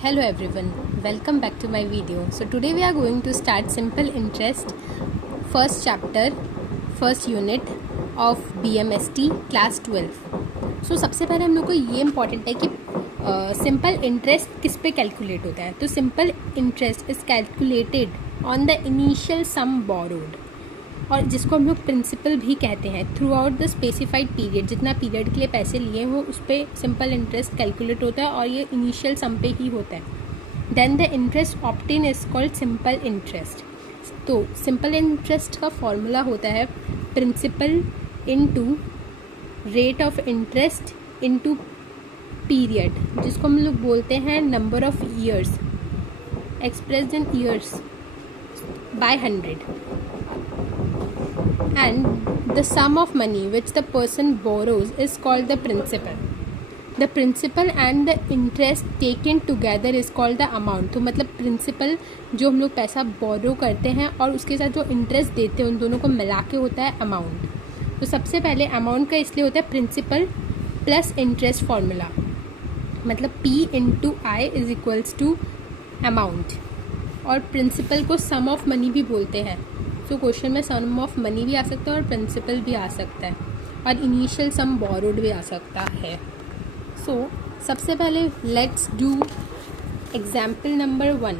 Hello everyone, welcome back to my video. So today we are going to start simple interest first chapter, first unit of BMST class 12. So सबसे पहले हम लोग को ये important है कि simple interest किस पे कैलकुलेट होता है. तो simple interest is calculated on the initial sum borrowed, और जिसको हम लोग प्रिंसिपल भी कहते हैं, throughout the specified period. जितना पीरियड के लिए पैसे लिए हो उस पर सिंपल इंटरेस्ट कैलकुलेट होता है और ये इनिशियल सम पे ही होता है. Then the interest obtain is called simple interest. तो सिंपल इंटरेस्ट का फॉर्मूला होता है principal into rate of interest into period, जिसको हम लोग बोलते हैं number of years expressed in years by 100. And the sum of money which the person borrows is called the principal. The principal and the interest taken together is called the amount. तो मतलब principal जो हम लोग पैसा बोरो करते हैं और उसके साथ जो इंटरेस्ट देते हैं उन दोनों को मिला के होता है अमाउंट. तो सबसे पहले अमाउंट का इसलिए होता है प्रिंसिपल प्लस इंटरेस्ट फॉर्मूला, मतलब P into I is equals to amount. और प्रिंसिपल को सम ऑफ मनी भी बोलते हैं. तो क्वेश्चन में सम ऑफ मनी भी आ सकता है और प्रिंसिपल भी आ सकता है और इनिशियल सम बोरोड भी आ सकता है. सो सबसे पहले let's do example number 1.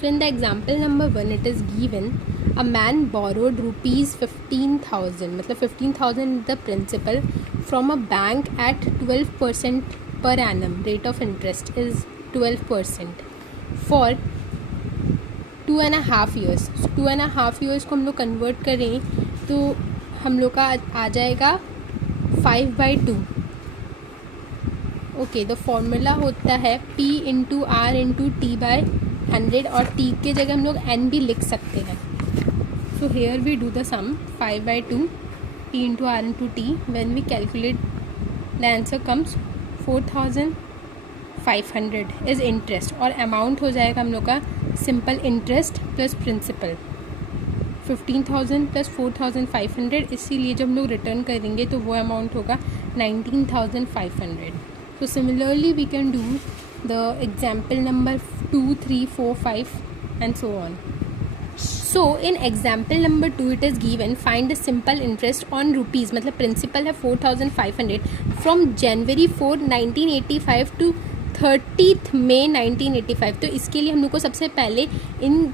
So in the example number 1 it is given a man borrowed ₹15,000, मतलब 15,000 the principal from a bank at 12% per annum. Rate of interest is 12% for 2.5 years. 2.5 years को हम लोग convert करें तो हम लोग का आ जाएगा 5/2. ओके, द फॉर्मूला होता है P into R into T by 100, और T के जगह हम लोग N भी लिख सकते हैं. So here we do the sum 5/2 P into R into T. When we calculate the answer comes 4,500 is interest, और अमाउंट हो जाएगा हम लोग का simple interest plus principal 15,000 plus 4,500. इसीलिए जब हम लोग रिटर्न करेंगे तो वो अमाउंट होगा 19,500. तो similarly we can do the example number 2, 3, 4, 5 and so on. So in example number 2 it is given find the simple interest on rupees, मतलब प्रिंसिपल है 4,500 फ्रॉम जनवरी 4, 1985 टू 30 मई 1985. तो इसके लिए हम लोग को सबसे पहले इन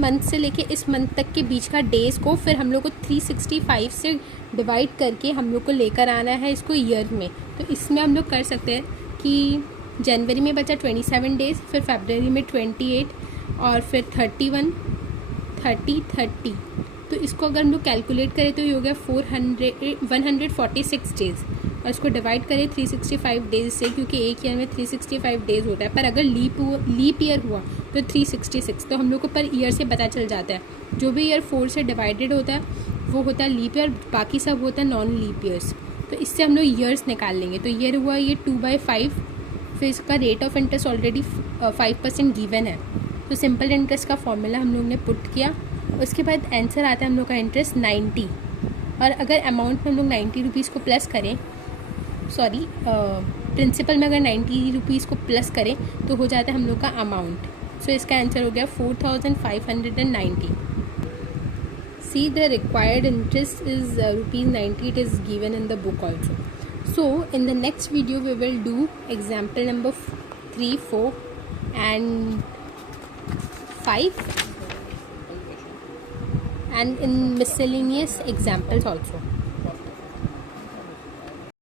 मंथ से लेके इस मंथ तक के बीच का डेज़ को फिर हम लोग को 365 से डिवाइड करके हम लोग को लेकर आना है इसको ईयर में. तो इसमें हम लोग कर सकते हैं कि जनवरी में बचा 27 डेज़, फिर फरवरी में 28, और फिर 31, 30. तो इसको अगर हम लोग कैलकुलेट करें तो ये हो गया 146 डेज़, और इसको डिवाइड करें 365 डेज से, क्योंकि एक ईयर में 365 डेज़ होता है. पर अगर लीप ईयर हुआ तो 366. तो हम लोग को पर ईयर से पता चल जाता है. जो भी ईयर 4 से डिवाइडेड होता है वो होता है लीप ईयर, बाकी सब होता है नॉन लीप ईयर्स. तो इससे हम लोग ईयर्स निकाल लेंगे. तो ईयर हुआ ये 2/5. फिर इसका rate of interest already 5% given है. तो सिंपल इंटरेस्ट का फॉर्मूला हम लोग ने पुट किया. उसके बाद आंसर आता है हम लोग का इंटरेस्ट 90. और अगर अमाउंट में हम लोग 90 रुपीज़ को प्लस करें, सॉरी प्रिंसिपल में अगर 90 रुपीज़ को प्लस करें तो हो जाता है हम लोग का अमाउंट. सो इसका आंसर हो गया 4,590. See the required interest is ₹90. It is given in the book also. So in the next video we will do example number 3, 4 and 5 and in miscellaneous examples also.